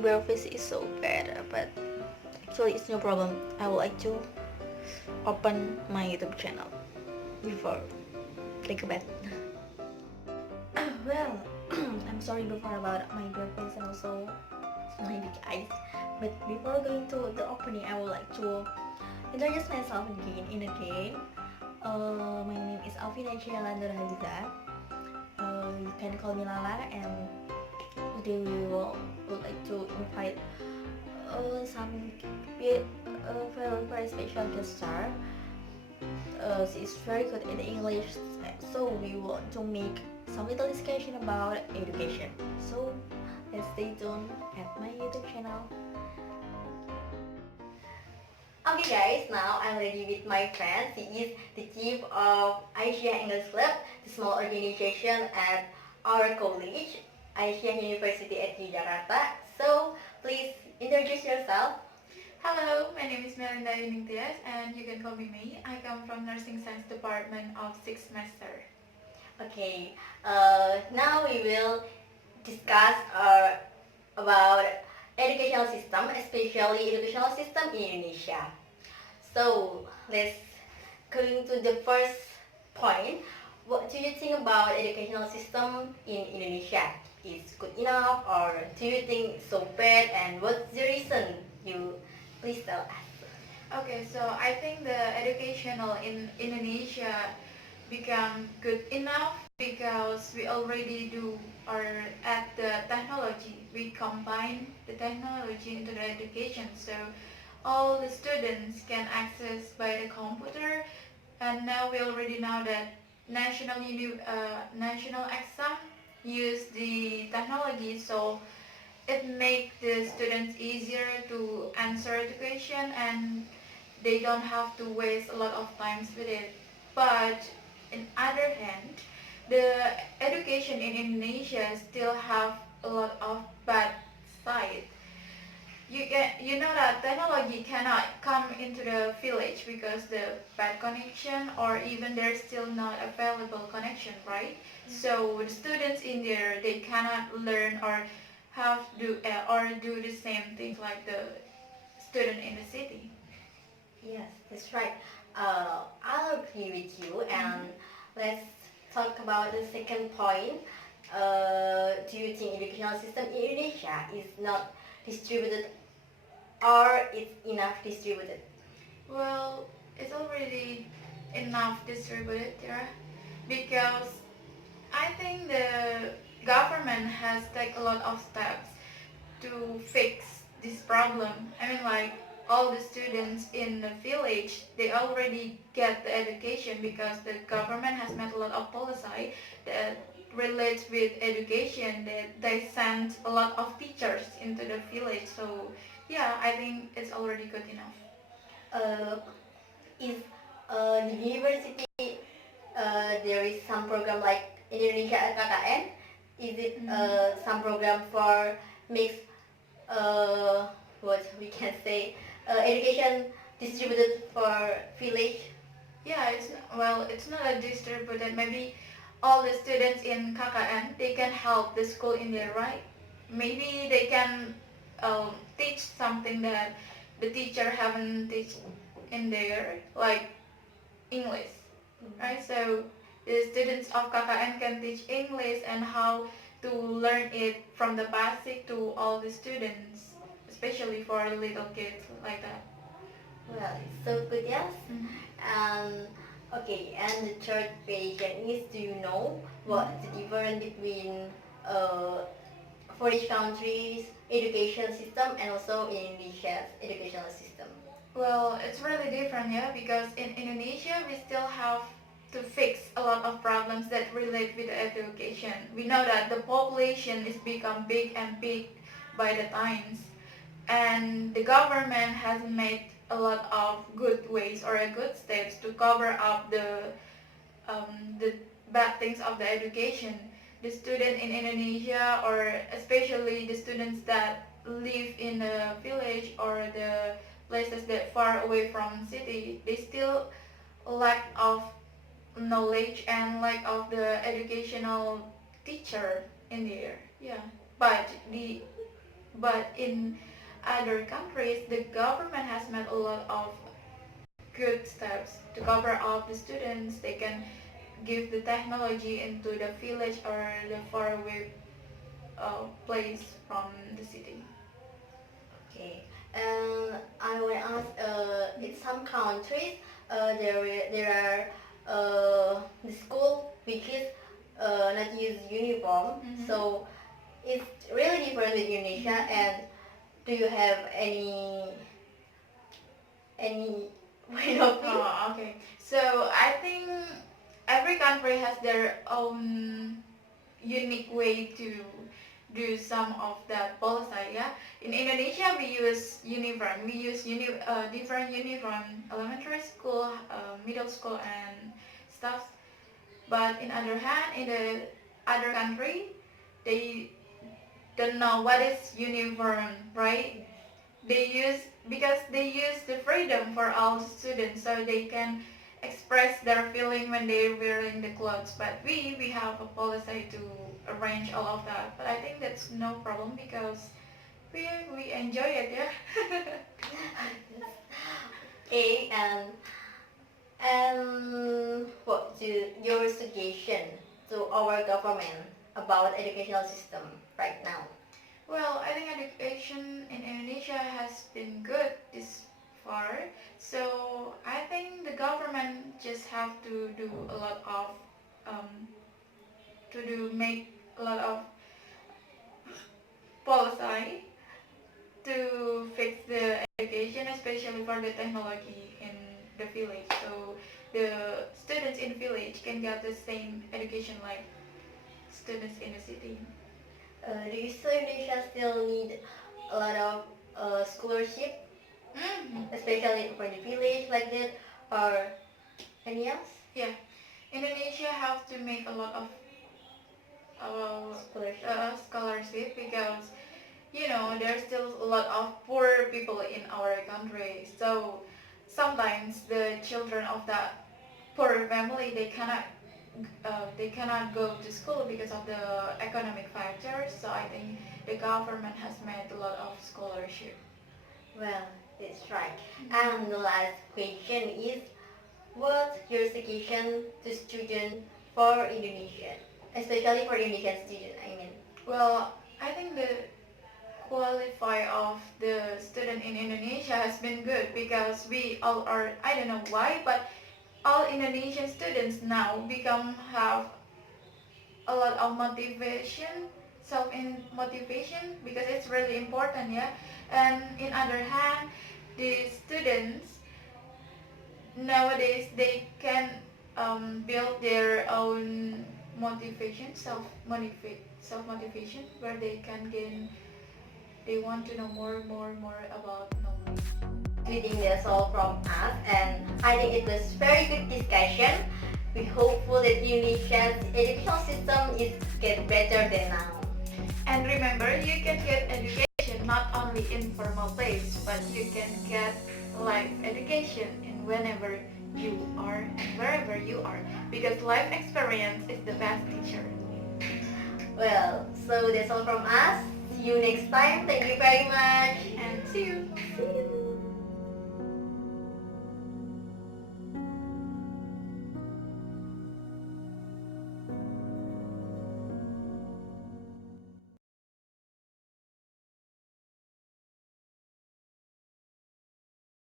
bare face is so bad, but actually it's no problem. I would like to open my YouTube channel before take a bath. Well, I'm sorry before about my bare face and also my big eyes. But before going to the opening, I would like to introduce myself again. My name is Alfina Sheila Nurhaliza. You can call me Lala, and today would like to invite some very special guest star. She is very good in English, so we want to make some little discussion about education. So let's stay tuned at my YouTube channel. Okay guys, now I'm ready with my friend. She is the chief of Asia English Club, the small organization at our college, Asia University at Jakarta. So please introduce yourself. Hello, my name is Melinda Yuningtyas and you can call me May. I come from Nursing Science Department of 6th semester. Okay, now we will discuss about educational system, especially educational system in Indonesia. So let's going to the first point. What do you think about educational system in Indonesia? Is good enough or do you think it's so bad, and what's the reason? You please tell us. Okay, so I think the educational in Indonesia become good enough because we already do or at the technology. We combine the technology into the education, so all the students can access by the computer, and now we already know that national exam use the technology, so it makes the students easier to answer the question and they don't have to waste a lot of times with it. But in other hand, the education in Indonesia still have a lot of bad side. You know that technology cannot come into the village because the bad connection or even there's still not available connection, right? So the students in there, they cannot learn or have do the same things like the student in the city. Yes, that's right. I'll agree with you, and let's talk about the second point. Do you think educational system in Indonesia is not distributed or it's enough distributed? Well, it's already enough distributed there because I think the government has taken a lot of steps to fix this problem. I mean, like all the students in the village, they already get the education because the government has made a lot of policy that relates with education. That they send a lot of teachers into the village. So yeah, I think it's already good enough. Uh, is the university there is some program like Indonesia KKN? Is it some program for mix what we can say education distributed for village? Yeah, it's not a distributed. Maybe all the students in KKN they can help the school in there, right? Maybe they can teach something that the teacher haven't teach in there, like English, right? So the students of KKN can teach English and how to learn it from the basic to all the students, especially for little kids like that. Well, it's so good, yes. Mhm. And okay, and the third question is, do you know what the difference between uh, for each country's education system and also in Indonesia's educational system? Well, it's really different, yeah, because in Indonesia we still have to fix a lot of problems that relate with education. We know that the population is become big and big by the times, and the government has made a lot of good ways or a good steps to cover up the bad things of the education. The student in Indonesia, or especially the students that live in the village or the places that far away from city, they still lack of knowledge and lack of the educational teacher in there. Yeah, but But in other countries, the government has made a lot of good steps to cover up the students. They can give the technology into the village or the faraway place from the city. Okay, and I want to ask, in some countries, there are the school which is not use uniform, Mhm. so it's really different with Indonesia. And do you have any point of view? Oh, okay. So I think every country has their own unique way to do some of that policy. Yeah. In Indonesia, we use uniform. We use different uniform, elementary school, middle school, and stuff. But in other hand, in the other country, they don't know what is uniform, right? They use because they use the freedom for all students, so they can express their feeling when they're wearing the clothes. But we have a policy to arrange all of that. But I think that's no problem because we enjoy it, yeah. Okay, and what do your suggestion to our government about educational system right now? Well, I think education in Indonesia has been good this far. So I think the government just have to do a lot of um, to do make a lot of policy to fix the education, especially for the technology in the village. So the students in village can get the same education like students in the city. Do you still Indonesia still need a lot of scholarship, especially for the village like that, or any else? Yeah, Indonesia have to make a lot of Scholarship. scholarship because there's still a lot of poor people in our country. So sometimes the children of that poor family they cannot go to school because of the economic factors. So I think the government has made a lot of scholarship. Well, that's right. And the last question is, what's your suggestion to students for Indonesia, especially for Indonesian students? I mean. Well, I think the qualify of the student in Indonesia has been good because we all are, I don't know why, but all Indonesian students now become have a lot of motivation, self motivation because it's really important, yeah. And in other hand, the students nowadays they can build their own motivation, self motivation, where they can gain. They want to know more about knowledge. We think that's all from us, and I think it was very good discussion. We hopeful that Indonesia's educational system is get better than now. And remember, you can get education not only in formal place, but you can get life education in whenever you are and wherever you are, because life experience is the best teacher. Well, so that's all from us. See you next time. Thank you very much. And see you. See you.